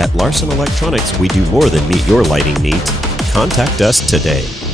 At Larson Electronics, we do more than meet your lighting needs. Contact us today.